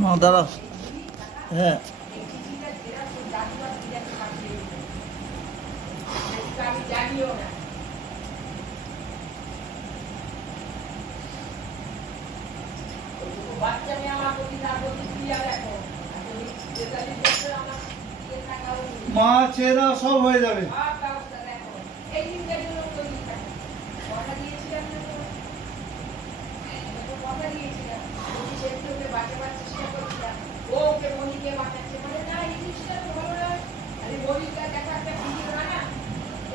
মা দাঁড়াও। হ্যাঁ বাচ্চা মেয়ে আমার প্রতি তার প্রতিক্রিয়া দেখো মা ছেড়ে দাও, সব হয়ে যাবে। এই দিনটার জন্য তৈরি থাকে কথা দিয়েছিলাম না তো কথা দিয়েছিলাম যদি সেদিকে ওকে বাঁচাবার চেষ্টা করছিলাম ও ওকে মনিকে বাঁচাচ্ছে মানে না এই জিনিসটা তো ভালো না আরে মনিকা দেখা একটা ভিডিও না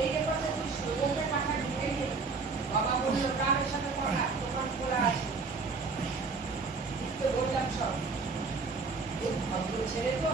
এই যে কথা তুই ওকে টাকা ঢুকে নিয়ে বাবা বললো গ্রামের সাথে কথা দোকান খোলা আছে তো বললাম সব ভদ্র ছেড়ে তো